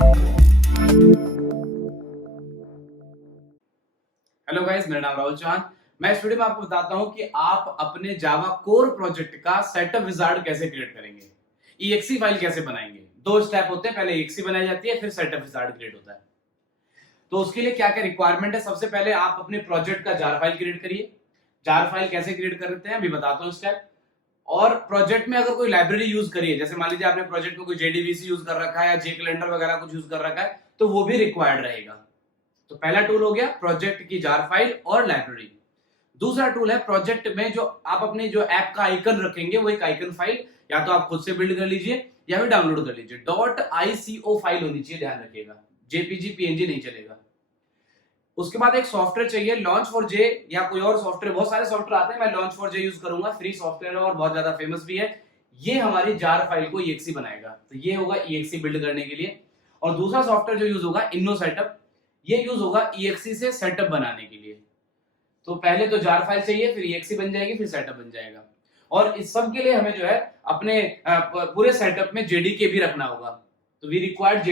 Hello guys, मेरा नाम राहुल चौहान। मैं इस वीडियो में आपको बताता हूं कि आप अपने जावा कोर प्रोजेक्ट का सेटअप विजार्ड कैसे क्रिएट करेंगे, ईएक्सी फाइल कैसे बनाएंगे। दो स्टेप होते हैं, पहले ईएक्सी बनाई जाती है, फिर सेटअप विजार्ड क्रिएट होता है। तो उसके लिए क्या क्या रिक्वायरमेंट है, सबसे पहले आप अपने प्रोजेक्ट का जार फाइल क्रिएट करिए। जार फाइल कैसे क्रिएट करते हैं अभी बताता हूं स्टेप। और प्रोजेक्ट में अगर कोई लाइब्रेरी यूज करिए, जैसे मान लीजिए आपने प्रोजेक्ट में कोई जेडीबीसी यूज कर रखा है या जे कैलेंडर वगैरह कुछ यूज कर रखा है, तो वो भी रिक्वायर्ड रहेगा। तो पहला टूल हो गया प्रोजेक्ट की जार फाइल और लाइब्रेरी। दूसरा टूल है प्रोजेक्ट में जो आप अपने जो ऐप का आइकन रखेंगे, वो एक आइकन फाइल या तो आप खुद से बिल्ड कर लीजिए या फिर डाउनलोड कर लीजिए। .ico फाइल होनी चाहिए, ध्यान रखिएगा, जेपीजी पीएनजी नहीं चलेगा। उसके बाद एक सॉफ्टवेयर चाहिए लॉन्च फॉर जे या कोई और सॉफ्टवेयर, बहुत सारे सॉफ्टवेयर आते हैं, मैं लॉन्च फॉर जे यूज करूंगा, फ्री सॉफ्टवेयर है और बहुत ज्यादा फेमस भी है। ये हमारी जार फाइल को ईएक्सी बनाएगा, तो ये होगा ईएक्सी बिल्ड करने के लिए। और दूसरा सॉफ्टवेयर जो यूज होगा इन्नो सेटअप, ये यूज होगा ईएक्सी से सेटअप बनाने के लिए। तो पहले तो जार फाइल चाहिए, फिर ईएक्सी बन जाएगी, फिर सेटअप बन जाएगा। और इस सब के लिए हमें जो है अपने पूरे सेटअप में जेडीके भी रखना होगा। तो वी रिक्वायर्ड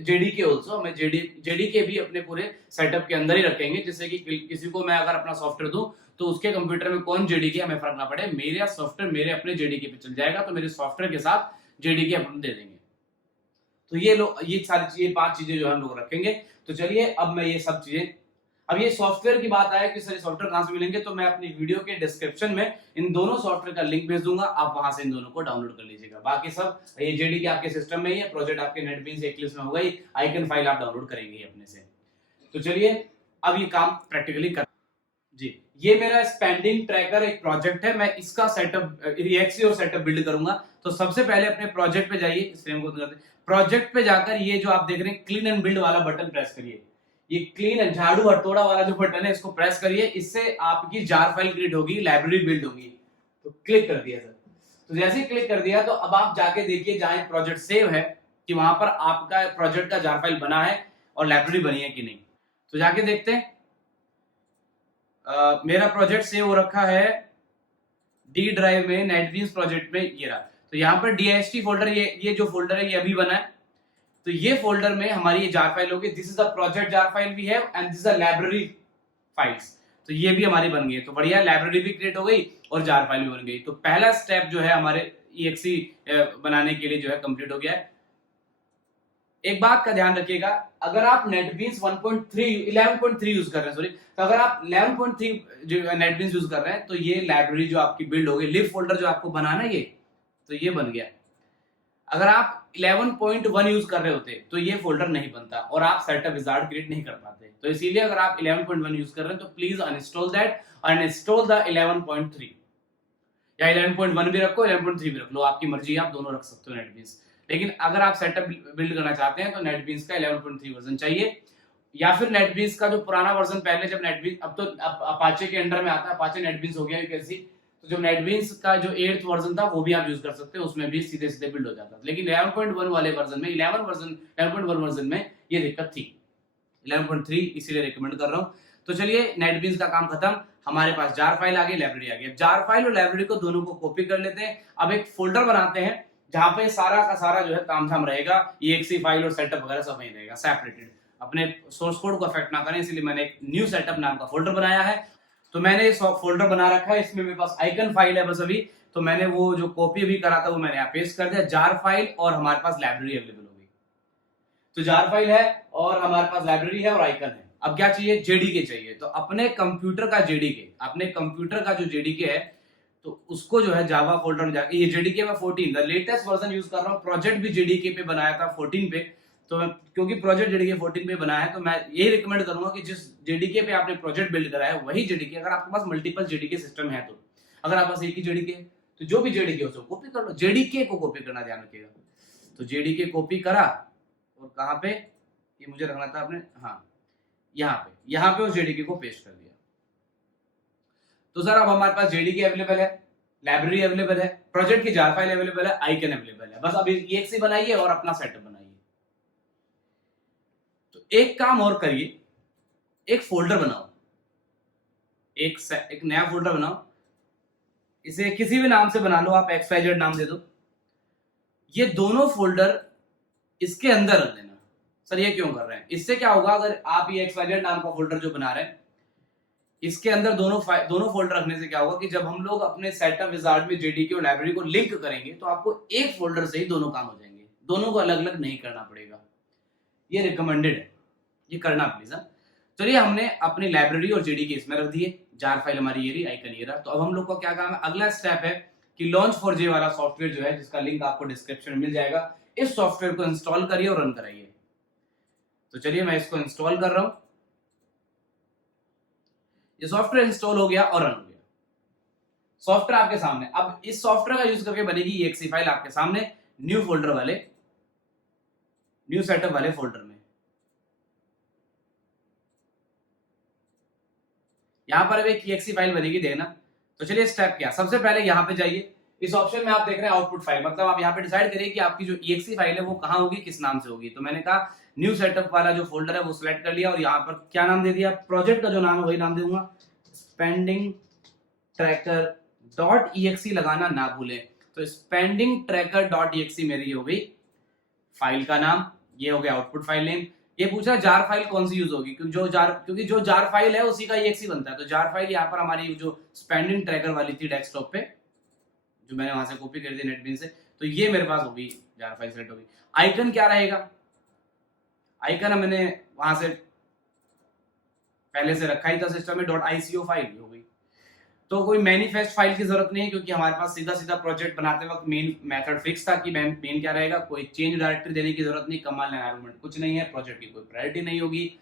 जेडीके ऑल्सो, हमें जेडीके भी अपने पूरे सेटअप के अंदर ही रखेंगे, जिससे कि किसी को मैं अगर अपना सॉफ्टवेयर दूं तो उसके कंप्यूटर में कौन जेडीके हमें फर्क ना पड़े, मेरा सॉफ्टवेयर मेरे अपने जेडीके पे चल जाएगा, तो मेरे सॉफ्टवेयर के साथ जेडीके अपन दे देंगे। तो ये सारी चीजें, 5 चीजें जो हम लोग रखेंगे। तो चलिए अब मैं ये सब चीजें, अब ये सॉफ्टवेयर की बात आया कि सर सॉफ्टवेयर कहां से मिलेंगे, तो मैं अपनी वीडियो के डिस्क्रिप्शन में इन दोनों सॉफ्टवेयर का लिंक भेज दूंगा, आप वहां से इन दोनों को डाउनलोड कर लीजिएगा। बाकी सब ये जेडीके आपके सिस्टम में ही है, प्रोजेक्ट आपके नेटबीन्स एक्लिप्स में होगा ही, आइकन फाइल आप डाउनलोड करेंगे अपने से। तो चलिए अब ये काम प्रैक्टिकली कर जी। ये मेरा स्पेंडिंग ट्रैकर एक प्रोजेक्ट है, मैं इसका सेटअप ईएक्सी और सेटअप बिल्ड करूंगा। तो सबसे पहले अपने प्रोजेक्ट पे जाइए, इस फ्रेम को प्रोजेक्ट पे जाकर ये जो आप देख रहे हैं क्लीन एंड बिल्ड वाला बटन प्रेस करिए। ये क्लीन एंड झाड़ू हथौड़ा वाला जो बटन है, इसको प्रेस करिए, इससे आपकी जार फाइल क्रिएट होगी, लाइब्रेरी बिल्ड होगी। तो क्लिक कर दिया सर। तो जैसे ही क्लिक कर दिया, तो अब आप जाके देखिए जहां प्रोजेक्ट सेव है कि वहां पर आपका प्रोजेक्ट का जार फाइल बना है और लाइब्रेरी बनी है कि नहीं। तो जाके देखते हैं। मेरा प्रोजेक्ट सेव हो रखा है डी ड्राइव में, नेटबीन्स प्रोजेक्ट में, ये रहा। तो यहाँ पर डीएसटी फोल्डर, ये जो फोल्डर है ये अभी बना है। तो ये फोल्डर में हमारी ये जार फाइल होगी। This is the project jar file we have and this is the library files. तो ये भी हमारी बन गई, तो बढ़िया, लाइब्रेरी भी क्रिएट हो गई और जार फाइल भी बन गई। तो पहला स्टेप जो है हमारे ईएक्सी बनाने के लिए जो है कंप्लीट हो गया है। एक बात का ध्यान रखिएगा, अगर आप नेटबीन्स 11.3 यूज कर रहे हैं, सॉरी, तो अगर आप 11.3 जो नेटबीन्स यूज कर रहे हैं, तो ये लाइब्रेरी जो आपकी बिल्ड हो गई, लिब फोल्डर जो आपको बनाना है ये, तो ये बन गया। अगर आप 11.1 यूज कर रहे होते तो ये फोल्डर नहीं बनता और आप सेटअप विजार्ड क्रिएट नहीं कर पाते। तो इसीलिए अगर आप 11.1 यूज कर रहे हैं तो प्लीज अनइंस्टॉल दैट और इंस्टॉल द 11.3 या 11.1 भी रखो, 11.3 भी रख लो, आपकी मर्जी है, आप दोनों रख सकते हो नेटबीन्स। लेकिन अगर आप सेटअप बिल्ड करना चाहते हैं तो नेटबीन्स का 11.3 वर्जन चाहिए, या फिर नेटबीन्स का जो पुराना वर्जन, पहले जब नेटबीन्स, अब तो अपाचे के अंडर में आता है, अपाचे नेटबीन्स हो गया कैसी, तो जो नेटबीन्स का जो 8th वर्जन था वो भी आप यूज कर सकते हो, उसमें भी सीधे सीधे बिल्ड हो जाता था। लेकिन 11.1 वाले वर्जन में, 11.1 वर्जन में ये दिक्कत थी। 11.3 इसीलिए रिकमेंड कर रहा हूँ। तो चलिए नेटबीन्स का काम खत्म, हमारे पास जार फाइल आ गई, लाइब्रेरी आ गई। जार फाइल और लाइब्रेरी को दोनों को कॉपी कर लेते हैं। अब एक फोल्डर बनाते हैं जहां पे सारा का सारा जो है तामझाम रहेगा, ईएक्सी फाइल और सेटअप वगैरह सब वहीं रहेगा सेपरेटेड। अपने सोर्स कोड को अफेक्ट ना करें, इसलिए मैंने एक न्यू सेटअप नाम का फोल्डर बनाया है। तो मैंने फोल्डर बना रखा है, इसमें मेरे पास आइकन फाइल है बस अभी। तो मैंने वो जो कॉपी भी करा था वो मैंने यहाँ पेस्ट कर दिया, जार फाइल और हमारे पास लाइब्रेरी अवेलेबल होगी। तो जार फाइल है और हमारे पास लाइब्रेरी है और आइकन है। अब क्या चाहिए, जेडीके चाहिए। तो अपने कंप्यूटर का जेडीके, अपने कंप्यूटर का जो जेडीके है, तो उसको जो है जावा फोल्डर में जाके, ये जेडीके में 14 द लेटेस्ट वर्जन यूज कर रहा हूँ, प्रोजेक्ट भी जेडीके पे बनाया था 14 पे। तो मैं, क्योंकि प्रोजेक्ट जेडीके 14 पे बनाया है, तो मैं यही रिकमेंड करूंगा कि जिस जेडीके पे आपने प्रोजेक्ट बिल्ड करा है वही जेडीके, अगर आपके पास मल्टीपल जेडीके सिस्टम है, तो अगर आपके पास एक ही जेडीके है तो जो भी जेडीके हो उसको कॉपी कर लो, जेडीके को कॉपी करना ध्यान रखिएगा। तो जेडीके कॉपी करा और कहां पे, ये मुझे रखना था आपने, हाँ यहाँ पे उस जेडीके को पेस्ट कर दिया। तो सर अब हमारे पास जेडीके अवेलेबल है, लाइब्रेरी अवेलेबल है, प्रोजेक्ट की जार फाइल अवेलेबल है, आइकन अवेलेबल है, बस अब ईएक्सी बनाइए और अपना सेटअप बनाइए। तो एक काम और करिए, एक फोल्डर बनाओ, एक नया फोल्डर बनाओ, इसे किसी भी नाम से बना लो, आप XYZ नाम दे दो। ये दोनों फोल्डर इसके अंदर रख देना, सर ये क्यों कर रहे हैं? इससे क्या होगा, अगर आप ये XYZ नाम का फोल्डर जो बना रहे हैं, इसके अंदर दोनों फोल्डर रखने से क्या होगा कि जब हम लोग अपने सेटअप विजार्ड में जेडीके और लाइब्रेरी को लिंक करेंगे तो आपको एक फोल्डर से ही दोनों काम हो जाएंगे, दोनों को अलग अलग नहीं करना पड़ेगा। ये रिकमेंडेड है, ये करना प्लीज। चलिए हमने अपनी लाइब्रेरी और जेडीके इसमें रख दिए, जार फाइल हमारी ये रही, आइकन ये रहा। तो अब हम लोग को क्या काम है, अगला स्टेप है कि Launch4j वाला सॉफ्टवेयर जो है, जिसका लिंक आपको डिस्क्रिप्शन में मिल जाएगा, इस सॉफ्टवेयर को इंस्टॉल करिए और रन कराइए। तो चलिए मैं इसको इंस्टॉल कर रहा हूं। ये सॉफ्टवेयर इंस्टॉल हो गया और रन हो गया। सॉफ्टवेयर आपके सामने। अब इस सॉफ्टवेयर का यूज करके बनेगी exe फाइल आपके सामने न्यू फोल्डर वाले, न्यू सेटअप वाले फोल्डर में। यहां पर अब एक exe फाइल बनेगी, देखना। तो चलिए स्टेप क्या, सबसे पहले यहां पे जाइए, इस ऑप्शन में आप देख रहे हैं आउटपुट फाइल, मतलब आप यहां पे डिसाइड करिए कि आपकी जो exe फाइल है वो कहां होगी, किस नाम से होगी। तो मैंने कहा न्यू सेटअप वाला जो फोल्डर है वो सिलेक्ट कर लिया और यहाँ पर क्या नाम दे दिया, प्रोजेक्ट का जो नाम है वही नाम दूंगा, स्पेंडिंग ट्रैकर डॉट exe लगाना ना भूलें। तो स्पेंडिंग ट्रैकर डॉट exe मेरी हो गई फाइल का नाम, ये हो गया आउटपुट फाइल नेम। ये पूछा जार फाइल कौन सी यूज होगी, क्योंकि जो जार फाइल है उसी का exe बनता है। तो जार फाइल यहाँ पर हमारी जो स्पेंडिंग ट्रैकर वाली थी डेस्कटॉप पे, जो मैंने वहां से कॉपी कर दी नेटबीन से, तो ये मेरे पास होगी, जार फाइल सेलेक्ट होगी। आइकन क्या रहेगा, आइकन मैंने वहां से पहले से रखा ही था सिस्टम में, .ico फाइल हो गई। तो कोई मैनिफेस्ट फाइल की जरूरत नहीं है, क्योंकि हमारे पास सीधा सीधा प्रोजेक्ट बनाते वक्त मेन मेथड फिक्स था कि मेन क्या रहेगा, कोई चेंज डायरेक्टरी देने की जरूरत नहीं, कमांड लाइन आर्गुमेंट कुछ नहीं है, प्रोजेक्ट की कोई प्रायोरिटी नहीं होगी।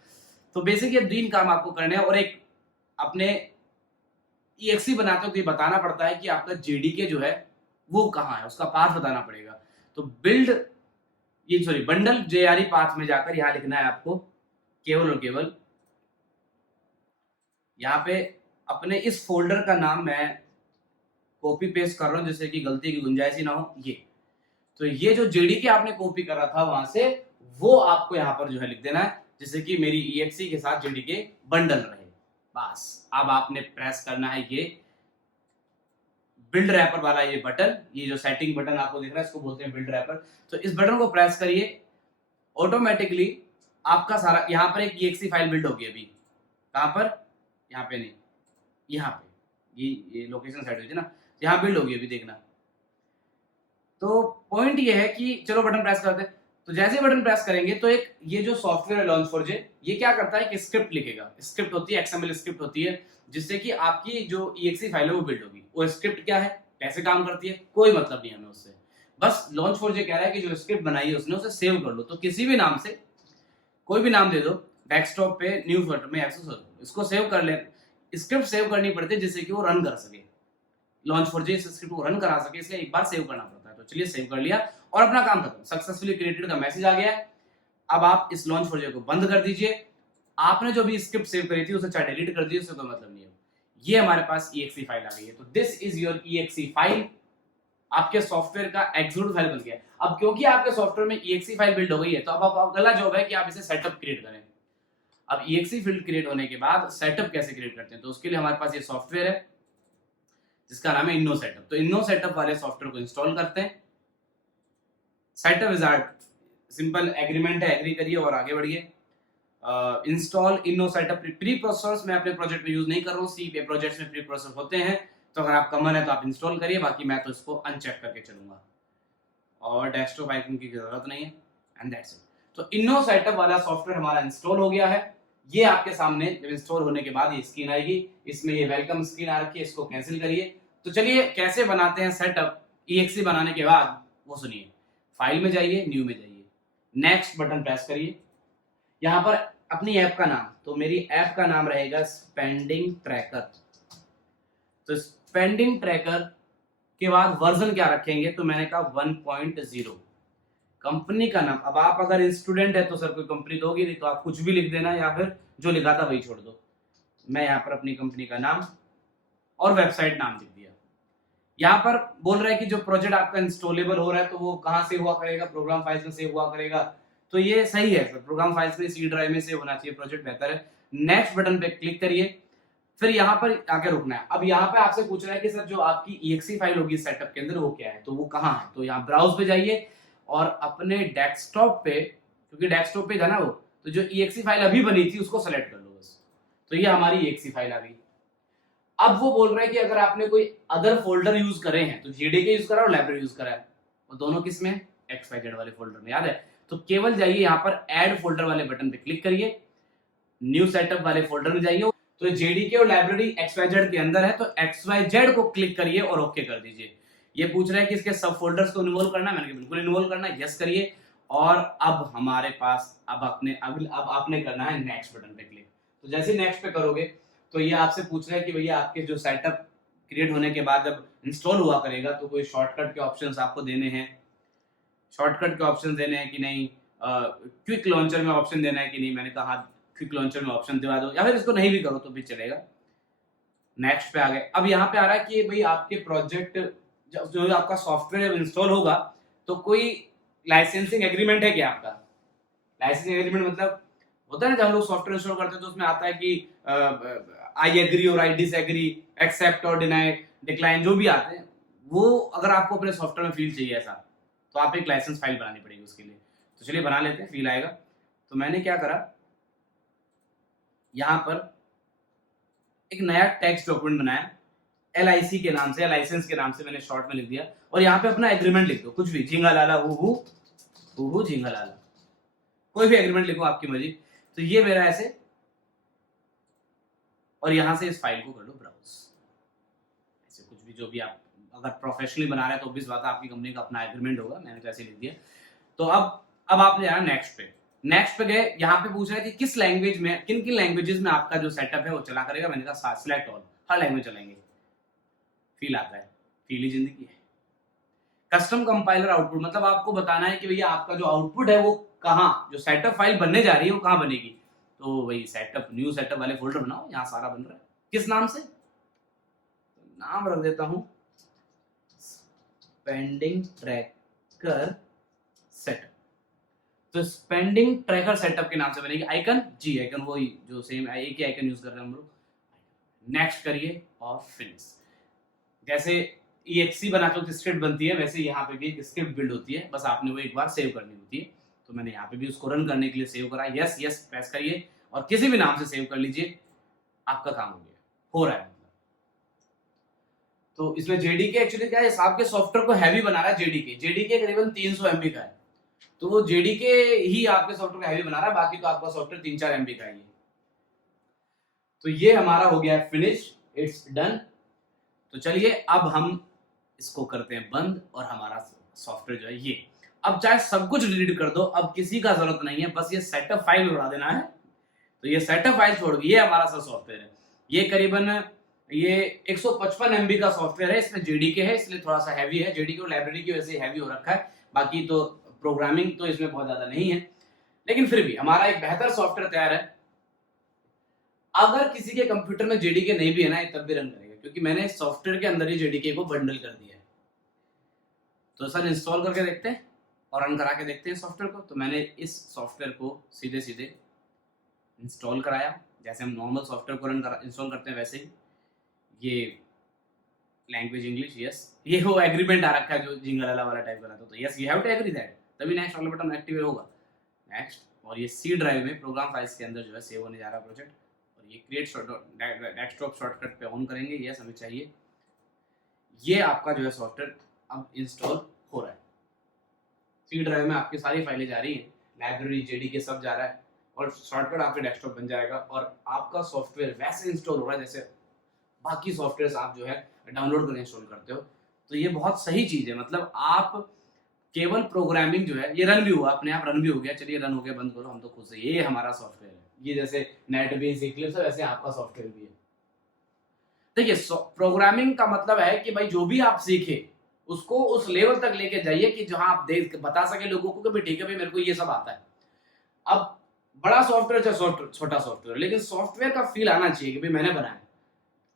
तो बेसिक ये 3 काम आपको करने हैं, और एक अपने exe बनाते वक्त ये बताना पड़ता है कि आपका जेडीके जो है वो कहाँ है, उसका पाथ बताना पड़ेगा। तो बंडल JRE पाथ में जाकर यहाँ लिखना है आपको केवल और केवल, यहाँ पे अपने इस फोल्डर का नाम मैं कॉपी पेस्ट कर रहा हूं जिससे कि गलती की गुंजाइश ही ना हो। ये तो ये जो जेडीके आपने कॉपी करा था वहां से, वो आपको यहाँ पर जो है लिख देना है, जिससे कि मेरी exe के साथ जेडीके बंडल रहे। बस अब आपने प्रेस करना है ये बिल्ड रैपर वाला ये बटन, ये जो सेटिंग बटन आपको दिख रहा है इसको बोलते हैं बिल्ड रैपर। तो इस बटन को प्रेस करिए, ऑटोमेटिकली आपका सारा यहाँ पर एक exe फाइल बिल्ड होगी। अभी कहां पर, यहाँ पे नहीं, यहाँ पे ये लोकेशन सेट हुई थी ना, यहाँ बिल्ड होगी अभी, देखना। तो पॉइंट ये है कि चलो बटन प्रेस करते हैं। तो जैसे बटन प्रेस करेंगे तो एक ये जो सॉफ्टवेयर है Launch4j, ये क्या करता है कि स्क्रिप्ट लिखेगा। स्क्रिप्ट होती है, XML स्क्रिप्ट होती है, जिससे कि आपकी जो exe फाइल है वो बिल्ड होगी। वो स्क्रिप्ट क्या है, कैसे काम करती है, कोई मतलब नहीं हमें उससे, बस Launch4j कह रहा है कि जो स्क्रिप्ट बनाई है उसने उसे सेव कर लो। तो किसी भी नाम से कोई भी नाम दे दो, डेस्कटॉप पे न्यू फोल्डर में एक्सेस हो, इसको सेव कर ले। स्क्रिप्ट सेव करनी पड़ती है जिससे कि वो रन कर सके, Launch4j इस स्क्रिप्ट को रन करा सके, इसलिए एक बार सेव करना पड़ता है। तो चलिए सेव कर लिया और अपना काम खत्म, सक्सेसफुली क्रिएटेड का मैसेज आ गया है। अब आप इस Launch4j को बंद कर दीजिए। आपने जो भी स्क्रिप्ट सेव करी थी उसे चाहे डिलीट कर दीजिए, उससे कोई मतलब नहीं है। ये हमारे पास exe फाइल आ गई है। तो this is your exe file, आपके सॉफ्टवेयर का एग्जीक्यूट फाइल बन गया। अब क्योंकि आपके सॉफ्टवेयर में exe फाइल बिल्ड हो गई है, तो अब अगला जॉब है कि आप इसे सेटअप क्रिएट करें। अब exe फील्ड क्रिएट होने के बाद सेटअप कैसे क्रिएट करते हैं, तो उसके लिए हमारे पास ये सॉफ्टवेयर है जिसका नाम है InnoSetup। तो InnoSetup वाले सॉफ्टवेयर को इंस्टॉल करते हैं। सेटअप विजार्ड सिंपल एग्रीमेंट है, एग्री करिए और आगे बढ़िए। इंस्टॉल InnoSetup प्री प्रोसेसर्स मैं अपने प्रोजेक्ट में यूज नहीं कर रहा हूँ, सी प्रोजेक्ट्स में प्री प्रोसेसर होते हैं, तो अगर आपका मन है तो आप इंस्टॉल करिए, बाकी मैं तो इसको अनचेक करके चलूंगा और डेस्कटॉप आइकन की जरूरत नहीं है, एंड दैट्स इट। तो InnoSetup वाला सॉफ्टवेयर हमारा इंस्टॉल हो गया है। ये आपके सामने जब इंस्टॉल होने के बाद ये स्क्रीन आएगी, इसमें ये वेलकम स्क्रीन आ रखी है, इसको कैंसिल करिए। तो चलिए कैसे बनाते हैं सेटअप exe बनाने के बाद, वो सुनिए। फाइल में जाइए, न्यू में जाइए, नेक्स्ट बटन प्रेस करिए। यहाँ पर अपनी ऐप का नाम, तो मेरी ऐप का नाम रहेगा स्पेंडिंग ट्रैकर। तो स्पेंडिंग ट्रैकर के बाद वर्जन क्या रखेंगे, तो मैंने कहा 1.0। कंपनी का नाम, अब आप अगर स्टूडेंट है तो सर कोई कंपनी दोगी नहीं, तो आप कुछ भी लिख देना या फिर जो लिखा था वही छोड़ दो। मैं यहाँ पर अपनी कंपनी का नाम और वेबसाइट नाम लिख दिया। यहाँ पर बोल रहा है कि जो प्रोजेक्ट आपका इंस्टॉलेबल हो रहा है तो वो कहाँ से हुआ करेगा, प्रोग्राम फाइल्स में सेव हुआ करेगा। तो ये सही है सर, प्रोग्राम फाइल्स में सी ड्राइव में सेव होना चाहिए, प्रोजेक्ट बेहतर है। नेक्स्ट बटन पे क्लिक करिए, फिर यहाँ पर आके रुकना है। अब यहाँ पे आपसे पूछ रहा है कि सर जो आपकी exe फाइल होगी सेटअप के अंदर वो क्या है, तो वो कहाँ है। तो यहाँ ब्राउज पे जाइए और अपने डेस्कटॉप पे, क्योंकि डेस्कटॉप पे था ना वो, तो जो exe फाइल अभी बनी थी उसको सेलेक्ट कर लो बस। तो ये हमारी exe फाइल आ गई। अब वो बोल रहा है कि अगर आपने कोई अदर फोल्डर यूज करे हैं, तो जेडीके यूज करा और लाइब्रेरी यूज करा है, वो दोनों किस में, XYZ वाले फोल्डर में, याद है। तो केवल जाइए यहाँ पर ऐड फोल्डर वाले बटन पे क्लिक करिए, न्यू सेटअप वाले फोल्डर में जाइए, तो जेडीके और लाइब्रेरी XYZ के अंदर है, तो XYZ को क्लिक करिए और ओके कर दीजिए। ये पूछ रहा है कि इसके सब फोल्डर्स को इन्वॉल्व करना है, मैंने कहा बिल्कुल इन्वॉल्व करना है, यस करिए। और अब हमारे पास अब आपने करना है नेक्स्ट बटन पे क्लिक। तो जैसे नेक्स्ट पे करोगे तो ये आपसे पूछ रहा है कि भैया आपके जो सेटअप क्रिएट होने के बाद जब इंस्टॉल हुआ करेगा तो कोई शॉर्टकट के ऑप्शंस आपको देने हैं, शॉर्टकट के ऑप्शन देने हैं कि नहीं, क्विक लॉन्चर में ऑप्शन देना है कि नहीं। मैंने कहा क्विक लॉन्चर में ऑप्शन दिवा दो, या फिर इसको नहीं भी करो तो भी चलेगा। नेक्स्ट पे आ गए। अब यहाँ पे आ रहा है कि भाई आपके प्रोजेक्ट जो आपका सॉफ्टवेयर इंस्टॉल होगा तो कोई लाइसेंसिंग एग्रीमेंट है क्या आपका। लाइसेंसिंग एग्रीमेंट मतलब होता है ना, जब हम लोग सॉफ्टवेयर इंस्टॉल करते हैं तो उसमें आता है कि आई एग्री और आई डिसएग्री, एक्सेप्ट और डिनाई, डिक्लाइन, जो भी आते हैं वो अगर आपको अपने सॉफ्टवेयर में फील्ड चाहिए ऐसा, तो आप एक लाइसेंस फाइल बनानी पड़ेगी उसके लिए। तो चलिए बना लेते हैं, फील आएगा। तो मैंने क्या करा, यहाँ पर एक नया टेक्स्ट डॉक्यूमेंट बनाया LIC के नाम से, लाइसेंस के नाम से मैंने शॉर्ट में लिख दिया, और यहाँ पे अपना एग्रीमेंट लिख दो, कुछ भी, झींगा लाला हु झींगा लाला, कोई भी एग्रीमेंट लिखो आपकी मर्जी। तो ये मेरा ऐसे, और यहां से इस फाइल को कर लो ब्राउज, ऐसे कुछ भी, जो भी आप अगर प्रोफेशनली बना रहे हैं तो ऑब्वियस बात है आपकी कंपनी का अपना एग्रीमेंट होगा, मैंने तो ऐसे लिख दिया। तो अब आपने जाना नेक्स्ट पे गए, यहाँ पे पूछ रहा है कि किस लैंग्वेज में, किन किन लैंग्वेजेस में आपका जो सेटअप है वो चला करेगा। मैंने कहा सिलेक्ट ऑल, हर लैंग्वेज चलेंगे। फील आता है, फील ही जिंदगी है। कस्टम कंपाइलर आउटपुट मतलब आपको बताना है कि भैया आपका जो आउटपुट है वो कहाँ, जो सेटअप फाइल बनने जा रही है वो कहाँ बनेगी। तो वही सेटअप, न्यू सेटअप वाले फोल्डर बनाओ, यहाँ सारा बन रहा है। किस नाम से, तो नाम रख देता हूं स्पेंडिंग ट्रैकर सेटअप। तो स्पेंडिंग ट्रैकर सेटअप के नाम से बनेगी। आइकन जी, आइकन वही जो सेम एक ही आइकन यूज कर रहे हैं हम लोग। नेक्स्ट करिए और फिनिश। जैसे exe बना के स्क्रिप्ट बनती है वैसे यहाँ पे भी स्क्रिप्ट बिल्ड होती है, बस आपने वो एक बार सेव करनी होती है। तो मैंने यहाँ पे भी उसको रन करने के लिए सेव करा, यस यस प्रेस करिए और किसी भी नाम से सेव कर लीजिए, आपका काम हो गया, हो रहा है मतलब। तो इसमें जेडीके एक्चुअली क्या है, आपके सॉफ्टवेयर को हैवी बना रहा है। जेडीके करीबन 300 MB का है, तो वो जेडीके ही आपके सॉफ्टवेयर को हैवी बना रहा है, बाकी तो आपका सॉफ्टवेयर 3-4 MB का है। तो ये हमारा हो गया फिनिश, इट्स डन। तो चलिए अब हम इसको करते हैं बंद, और हमारा सॉफ्टवेयर जो है ये, अब चाहे सब कुछ डिलीट कर दो, अब किसी का जरूरत नहीं है, बस ये सेटअप फाइल उड़ा देना है। तो ये सेटअप फाइल छोड़ के ये हमारा सा सॉफ्टवेयर है। ये करीबन ये 155 MB का सॉफ्टवेयर है, इसमें जेडीके है इसलिए थोड़ा सा हैवी है, जेडीके और लाइब्रेरी की वजह से हैवी हो रखा है। बाकी तो प्रोग्रामिंग तो इसमें बहुत ज्यादा नहीं है, लेकिन फिर भी हमारा एक बेहतर सॉफ्टवेयर तैयार है। अगर किसी के कंप्यूटर में जेडीके नहीं भी है ना, तब भी रन करेगा, क्योंकि मैंने सॉफ्टवेयर के अंदर ही जेडीके को बंडल कर दिया है। तो सर इंस्टॉल करके देखते हैं और रन करा के देखते हैं सॉफ्टवेयर को। तो मैंने इस सॉफ्टवेयर को सीधे सीधे इंस्टॉल कराया, जैसे हम नॉर्मल सॉफ्टवेयर को इंस्टॉल करते हैं वैसे ही। ये लैंग्वेज इंग्लिश, यस, ये वो एग्रीमेंट आ रखा है जो जिंगलाला वाला टाइप का था, तो yes you have to agree that, तभी नेक्स्ट वाला बटन एक्टिवेट होगा। नेक्स्ट, और ये सी ड्राइव में प्रोग्राम फाइल्स के अंदर जो है सेव होने जा रहा है प्रोजेक्ट। और ये क्रिएट डेस्कटॉप शॉर्टकट पे ऑन करेंगे, यस हमें चाहिए। ये आपका जो है सॉफ्टवेयर अब इंस्टॉल हो रहा है। सी ड्राइव में आपकी सारी फाइलें जा रही हैं, लाइब्रेरी जेडीके सब जा रहा है, और शॉर्टकट आपके डेस्कटॉप बन जाएगा, और आपका सॉफ्टवेयर वैसे इंस्टॉल हो रहा है जैसे बाकी सॉफ्टवेयर आप जो है डाउनलोड कर इंस्टॉल करते हो। तो ये बहुत सही चीज है, मतलब आप केवल प्रोग्रामिंग जो है, ये रन भी हुआ, अपने आप रन भी हो गया। चलिए रन हो गया, बंद करो, हम तो खुद से, ये हमारा सॉफ्टवेयर है। ये जैसे नेटबीन्स, इक्लिप्स है, वैसे आपका सॉफ्टवेयर भी है। देखिए प्रोग्रामिंग का मतलब है कि भाई जो भी आप सीखे उसको उस लेवल तक लेके जाइए कि जहां आप देख बता सके लोगों को कि भाई ठीक है भाई मेरे को ये सब आता है। अब बड़ा सॉफ्टवेयर चाहे छोटा सॉफ्टवेयर, लेकिन सॉफ्टवेयर का फील आना चाहिए कि भाई मैंने बनाया।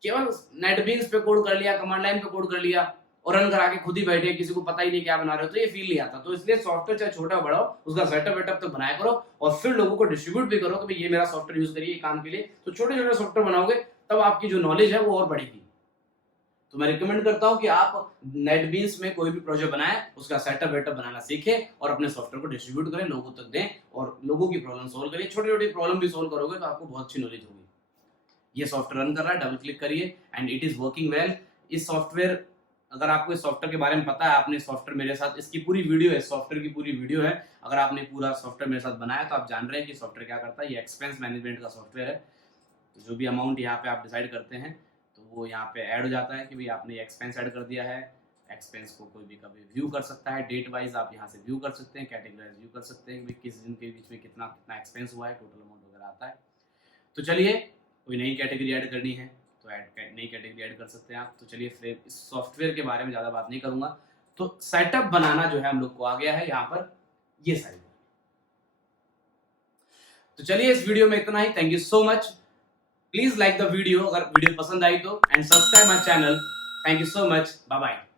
केवल नेटबीन्स पे कोड कर लिया, कमांड लाइन पे कोड कर लिया और रन करा के खुद ही बैठे, किसी को पता ही नहीं क्या बना रहे हो, तो ये फील नहीं आता। तो इसलिए सॉफ्टवेयर चाहे छोटा बड़ा हो, उसका सेटअप वेटअप तो बनाया करो, और फिर लोगों को डिस्ट्रीब्यूट भी करो कि भाई ये मेरा सॉफ्टवेयर यूज करिए काम के लिए। तो छोटे छोटे सॉफ्टवेयर बनाओगे तब आपकी जो नॉलेज है वो और बढ़ेगी। तो मैं रिकमेंड करता हूं कि आप नेटबीन्स में कोई भी प्रोजेक्ट बनाएं, उसका सेटअप वेटअप बनाना सीखें और अपने सॉफ्टवेयर को डिस्ट्रीब्यूट करें, लोगों तक दें और लोगों की प्रॉब्लम सॉल्व करिए। छोटी छोटी प्रॉब्लम भी सॉल्व करोगे तो आपको बहुत अच्छी नॉलेज होगी। ये सॉफ्टवेयर रन कर रहा है, डबल क्लिक करिए and it is working well. इस सॉफ्टवेयर, अगर आपको इस सॉफ्टवेयर के बारे में पता है, आपने सॉफ्टवेयर मेरे साथ, इसकी पूरी वीडियो है, सॉफ्टवेयर की पूरी वीडियो है, अगर आपने पूरा सॉफ्टवेयर मेरे साथ बनाया तो आप जान रहे हैं कि सॉफ्टवेयर क्या करता है। ये एक्सपेंस मैनेजमेंट का सॉफ्टवेयर है। तो जो भी अमाउंट यहाँ पे आप डिसाइड करते हैं तो वो यहाँ पे ऐड हो जाता है कि भाई आपने ये एक्सपेंस ऐड कर दिया है। एक्सपेंस को कोई भी कभी व्यू कर सकता है, डेट वाइज आप यहाँ से व्यू कर सकते हैं, कैटेगराइज व्यू कर सकते हैं कि किस दिन के बीच में कितना कितना एक्सपेंस हुआ है, टोटल अमाउंट वगैरह आता है। तो चलिए, कोई नई कैटेगरी ऐड करनी है तो नई कैटेगरी ऐड कर सकते हैं आप। तो चलिए, फिर इस सॉफ्टवेयर के बारे में ज़्यादा बात नहीं करूंगा। तो सेटअप बनाना जो है हम लोग को आ गया है यहाँ पर, ये सारी। तो चलिए, इस वीडियो में इतना ही। Thank you so much. Please like the video अगर वीडियो पसंद आई तो, and subscribe my channel. Thank you so much. Bye bye.